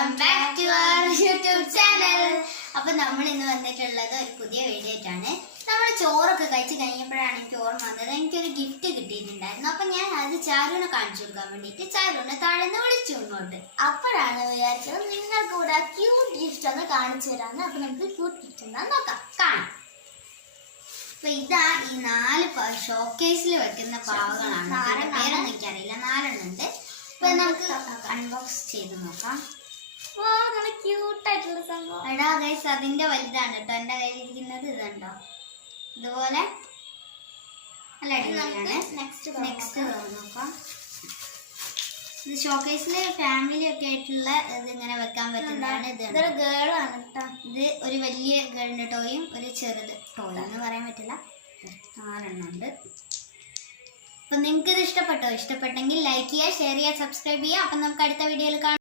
Welcome back to our YouTube channel. അപ്പൊ നമ്മൾ ഇന്ന് വന്നിട്ടുള്ളത് ഒരു പുതിയ വീഡിയോ ആയിട്ടാണ്. നമ്മൾ ചോറൊക്കെ കഴിച്ച് കഴിഞ്ഞപ്പോഴാണ് എനിക്ക് ഓർമ്മ വന്നത്, എനിക്കൊരു ഗിഫ്റ്റ് കിട്ടിയിട്ടുണ്ടായിരുന്നു. അപ്പൊ ഞാൻ അത് ചാരുവിനെ കാണിച്ചു കൊടുക്കാൻ വേണ്ടിയിട്ട് ചാരുവിനെ താഴെ നിന്ന് വിളിച്ചു ഇങ്ങോട്ട്. അപ്പോഴാണ് വിചാരിച്ചത് നിങ്ങൾക്ക് കൂടെ ക്യൂട്ട് ഗിഫ്റ്റ് ഒന്ന് കാണിച്ചു തരാന്ന്. അപ്പൊ നമുക്ക് ക്യൂട്ട് ഗിഫ്റ്റ് എന്താന്ന് നോക്കാം, കാണാം. അപ്പൊ ഇതാ ഈ 4 ഷോക്കേസിൽ വെക്കുന്ന പാവകളാണ്. പേരൊന്നും എനിക്കറിയില്ല, 4 ഉണ്ട്. അപ്പൊ നമുക്ക് അൺബോക്സ് ചെയ്ത് നോക്കാം. നല്ല ക്യൂട്ട് ആയിട്ടുള്ള സംഭവം. എടാ ഗൈസ്, അതിന്റെ വലുതാണ് കേട്ടോ. എന്റെ കയ്യിലിരിക്കുന്നത് ഇതുണ്ടോ, ഇതുപോലെ നല്ല അടിപൊളിയാണ്. നെക്സ്റ്റ് നോക്കാം. ഇത് ഷോക്കേസില് ഫാമിലി ഒക്കെ ആയിട്ടുള്ള ഇതിങ്ങനെ വെക്കാൻ പറ്റുന്നതാണ്. ഇതൊരു ഗേൾ ആണ് കേട്ടോ. ഇത് ഒരു വലിയ ഗേളിന്റെ ടോയും ഒരു ചെറുത് ടോയ് എന്ന് പറയാൻ പറ്റില്ല. 4 ഉണ്ട്. അപ്പൊ നിങ്ങൾക്ക് ഇത് ഇഷ്ടപ്പെട്ടോ? ഇഷ്ടപ്പെട്ടെങ്കിൽ ലൈക്ക് ചെയ്യുക, ഷെയർ ചെയ്യുക, സബ്സ്ക്രൈബ് ചെയ്യുക. അപ്പൊ നമുക്ക് അടുത്ത വീഡിയോയിൽ കാണാം.